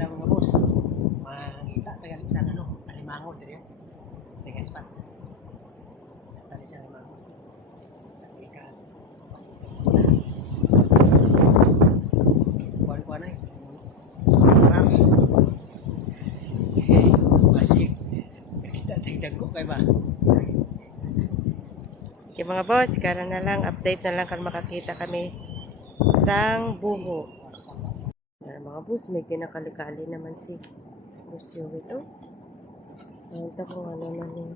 lang mga boss. Makita tagal sa ano, alimangon din yan. Teka spot. Tali sa alimangon. Pasikat. Pasikat. Kuan-kuan ay. Marami. Masik. Kita tingdag ko kay ba? Okay mga boss, karon na lang, update na lang kan makakita kami sang buho. Mga boss, may kinakalikali naman si Boss Joey to. Nanta ko ano na ni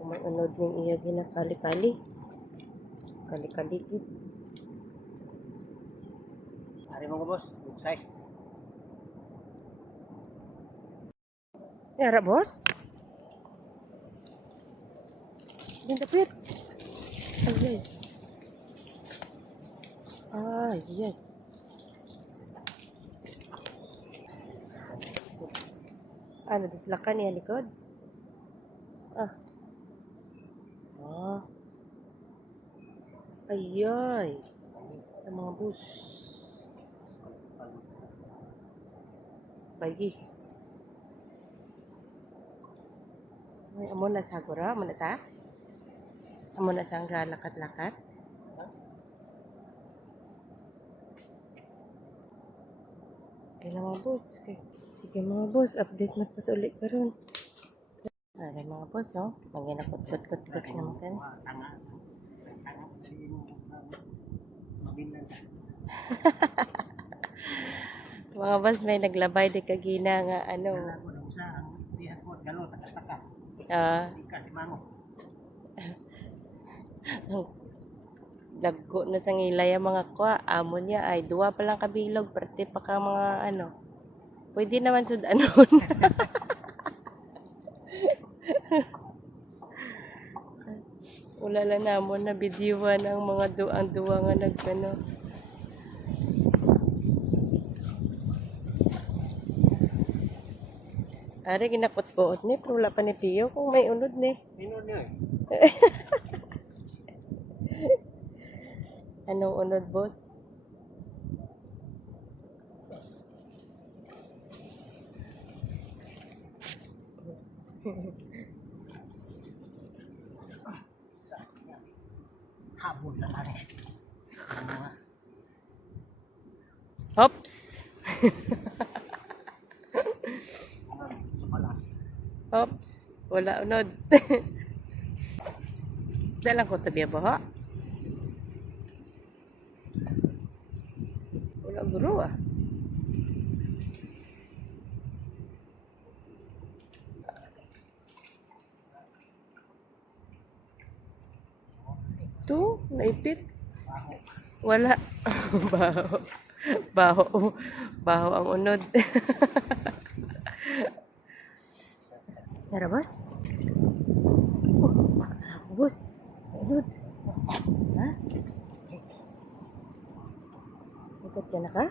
kumanod ng iya ginakalikali. Kalikalikid. Ari mga boss, good size. Yara boss? Yung dapit. Ay, ay. Ay. Ano, dislakan niya likod? Ah. Ah. Ayay. Ang mga bus. Bagi. Ay, amo na sa gura? Amo na sa? Amo na sa hanggang lakat-lakat? Okay na mga boss. Okay. Sige mga boss, update na patuloy karon. Ay mga boss, no? Magina-kot-kot-kot naman kan. Tanga. Tanga. Mabinan. Mga boss, may naglabay di kagina nga ano. Ako na usa ang bihat ko galo takas-takas. Ah, Ikan limango. dagko na sa ngilay ang mga kwa. Amo niya ay duwa pa lang kabilog, parte pa ka mga ano. Pwede naman sudanon. Wala lang namon na bidiwan ang mga ang duwa nga nagkano. Ari ginakot-kuot ni pero wala pa ni Pio kung may unod ni. Minod niyo. Anong unod boss? Habol na ari. Hops. Sa palas. Hops. Wala unod. Dalang ko tabi ba ha? Wala guro ah. Tu, naipit. Wala. Baho. Baho. Baho ang unod. Tara, boss. Oh, boss. Unod. Ha? Ikot ka na ka?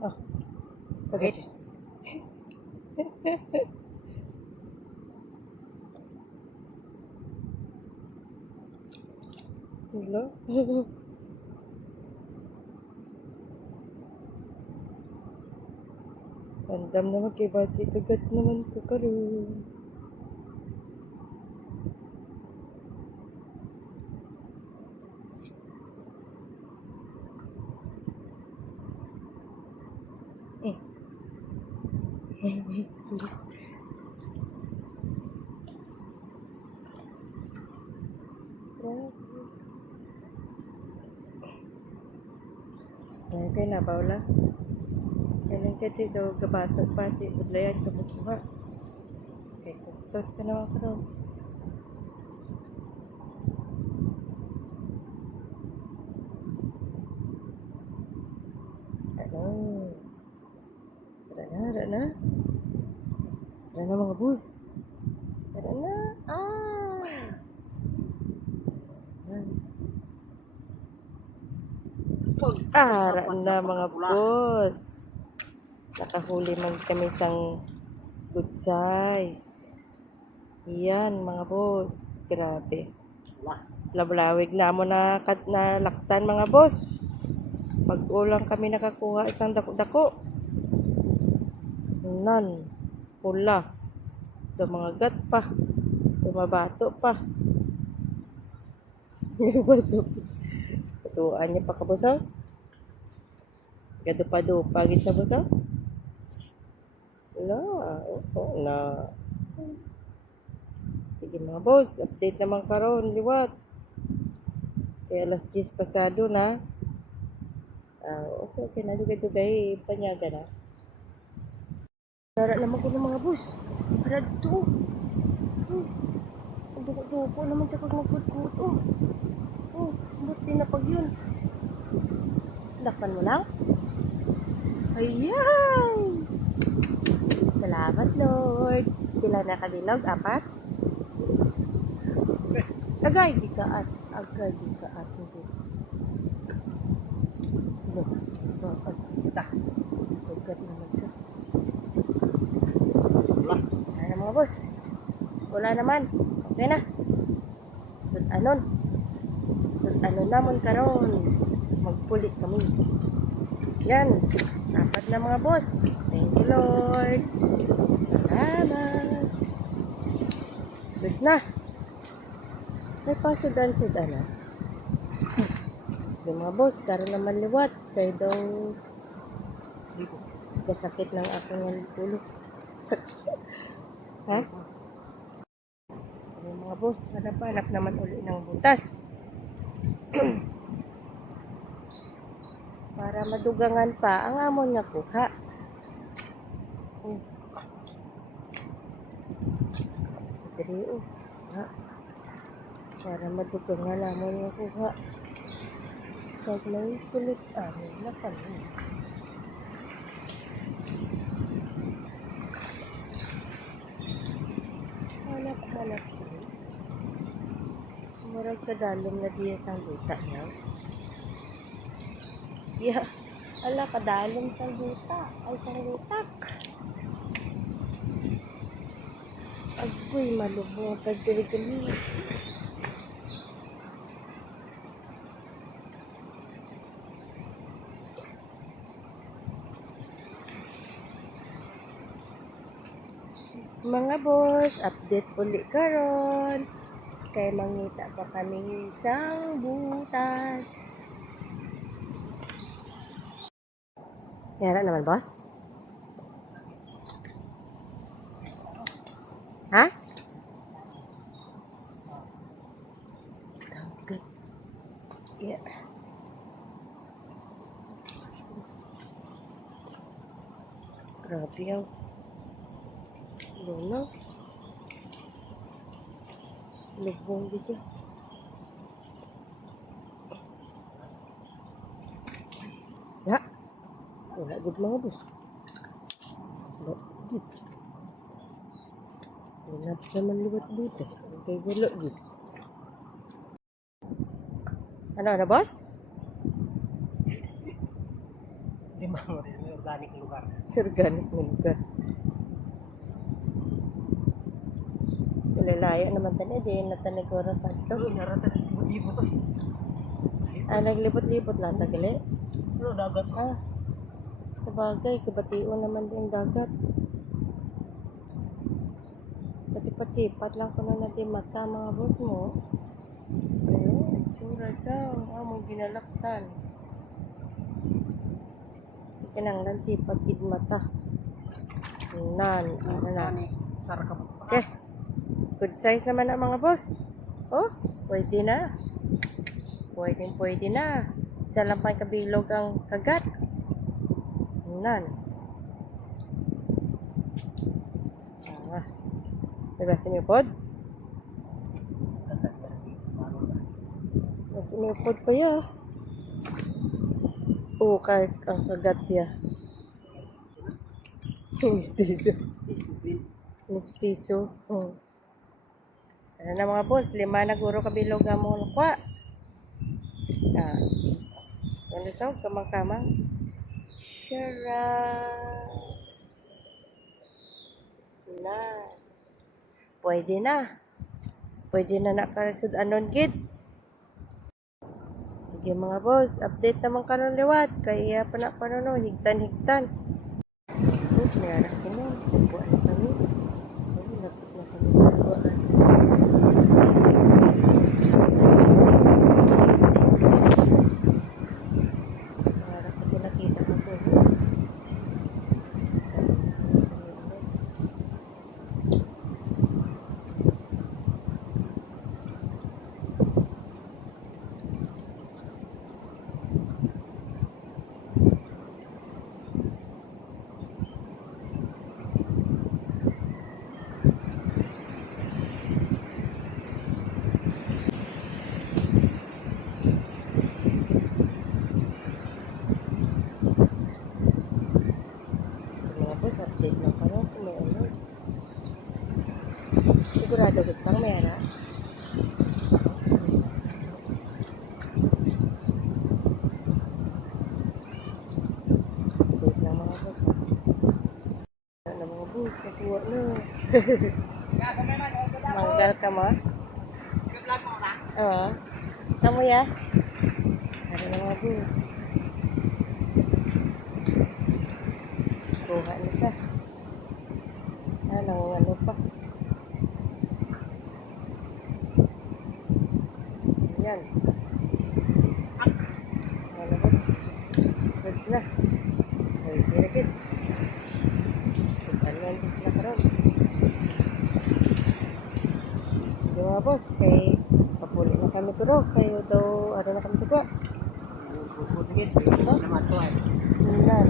Oh. Kagat siya. Hello? Pandam naman kay Basi. Kagat naman ko karoon. Ayan kayo na, Paula. Kailan ka dito, gabatot pati, kudlayan ka bukuha. Okay, tutot ka naman ka rin. Ano? Tara na. Tara na mga bus. Tara na. Ah! Tara na mga bus. Nakahuli man kami sang good size. Yan mga boss. Grabe. Lablawig na mo na laktan mga boss. Pag-ulang kami nakakuha isang dako-dako. Nan, pula. Do mga gat pa. Do mabato pa. Mabato pa. Tuan niya pa kabusaw. Gadupa-dupa gid sa busaw. Wala, oo na. Sige mga boss, update naman karon liwat. Kaya alas 10 pasado na. Okay na dugay-dugay panyaga na. Dara naman ko ng mga boss. Para dito. Ang duko-duko naman sa kag magkut-kut. Buti na pag yun. Lakpan mo lang. Ayan! Salamat, Lord. Pila na kabilog? 4? Agay, di kaat. Agay, di kaat. Kaat. Kita. Agad naman sa. Wala. Ano mga boss? Wala naman. Okay na. Sudanon. Sudanon namon karon. Magpulit kami. Yan. 4 na mga boss. Thank you, Lord. Salamat. Goods na. May pasudan-sudan na. Yung mga boss, karon naman liwat. Kaya daw kasakit ng aking ulo. Ha? Yung mga boss, hanap naman uli ng butas. Para madugangan pa ang amon nga kuha. Diri ha. Para madugangan amon nga kuha. Kag may kulit amin na kami. Hanap. Murag sa dalom na diya ang duta niya. Yeah. Ala, kadalom sa duta. Ay, sa dutak. Agoy, malubong ang pagdiri-gali. Mga boss, update uli karon. Kay mangita pa kami isang butas. Yara naman, boss? Ha? Good. Yeah. Grabe yung lunaw. Lubong dito. Ya. Wala good mga boss. Wala good. Wala naman liwat dito. Okay, wala good. Ano, boss? Limango rin. May organic lugar. Organic na lugar. Lalaya naman tayo. Di natanigoro tanto. Naratan. Ibot-ibot to. Naglipot-lipot lang tagali. Dagat. Sa bagay, kabatiwan naman din dagat. Kasi patsipat lang ko na natin mata mga boss mo. Ayun, tsura siya. May ginalaktan. Kinanglan sipat kid mata. Ano na. Sarap ka. Okay. Good size naman ang mga boss. Oh, pwede na. Pwede na. Isa lang pang kabilog ang kagat. Diba simipod? Simipod pa ya. Kahit ang kagat ya. Mistiso. Ano na mga boss, 5 na guro kabilog ang mga nakwa. Ano sa kamang-kamang. Shara. Na. Pwede na nakarasud anon gid. Sige mga boss, update naman karon liwat. Kaya pa na higtan. boss, may anak ko na. Buwan na kami. Ay, lapit na kami sa buwan. Harap ko sila kita ko po. Mga boss, update lang pa rin kung may ano. Sigurado ko pang may harap. Update lang mga boss. Ano mga boss, nakuha na. Manggal ka mo? Oo. Kamu ya? Ada na mga boss. Kuha na siya. Ano pa. Yan. Ano boss? Goods na. Ay, kirikit. Sipan yan din sila karoon. Sige mga boss, kay papuli na kami turo. Kayo daw, ano na kami sa kuha. Bukod-bukod naman to ay. Yan.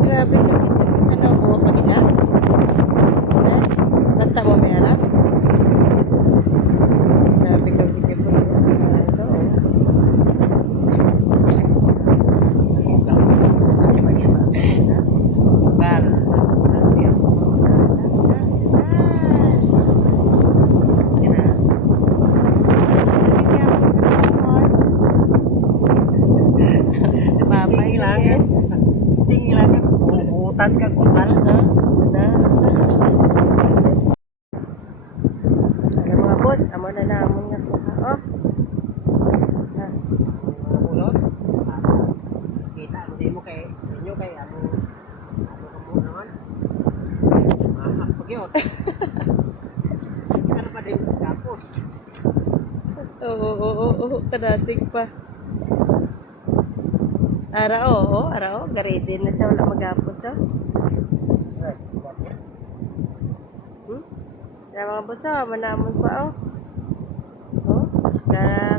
Grabe ka dito sa nabuo pa nila. Bata mo may harap. Grabe ka dito po sa so. Bar. Sting lang kan. Sting lang kan. Bubutan ka kutal. Alam mga boss, amo na namon nga kuha. Oh. Ah, Mga ulo. Kita mo din mo kay sa inyo kay ano kamo naman. Mamak pag yun. Ano pa din tapos. oo, kadasig pa. Ara, garidin na siya, wala magapos, oh. Kaya mga boss, oh, manamon pa, oh. Oh,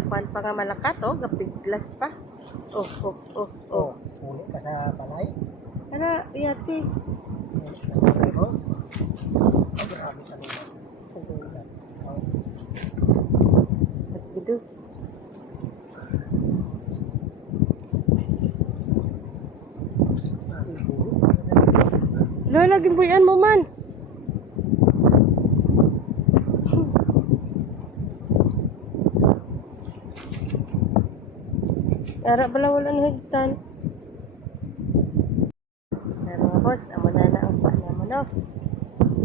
kuan pa nga malakat, oh, gapiglas pa. Oh. Oh, ulit ka sa balay. Ara, yati. Ulit ka sa balay ko. Ay, grabe ka naman. Oh. At gido. Lola, gimbuyan mo man. Ara, bala wala na higtan. Kaya mga boss, amo na ang panya mo, no?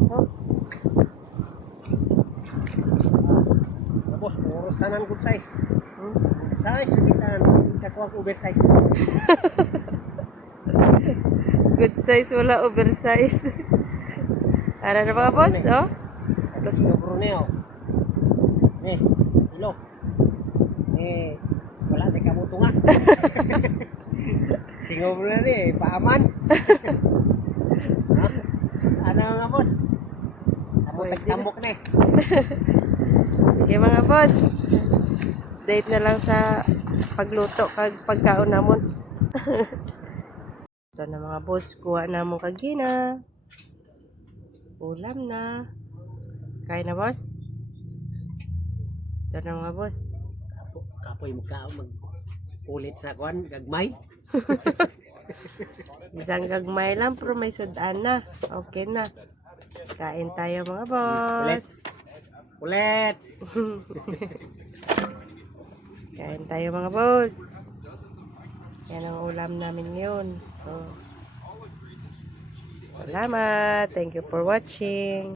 Oh. Tapos, puros tanan good size. Hmm? Good size, kita kakuha ko oversize. Good size, wala oversize. Ara na mga boss, oh. Sa kilo Bruneo. Eh, sa kilo. Eh, wala na kamuto nga. Tingnan mo na paaman. Ha? Ano nga boss? Sa mutag-tambok na eh. Sige mga boss. Date na lang sa pagluto kag pagkaon namon. Ito na mga boss, kuha na mong kagina. Ulam na. Kain na boss? Ito na mga boss. Kapoy mag-ulit sa kwan, gagmay. Isang gagmay lang pero may sudan na. Okay na. Kain tayo mga boss. Ulit. Kain tayo mga boss. Yan ang ulam namin ngayon. Oh. Salamat. Thank you for watching.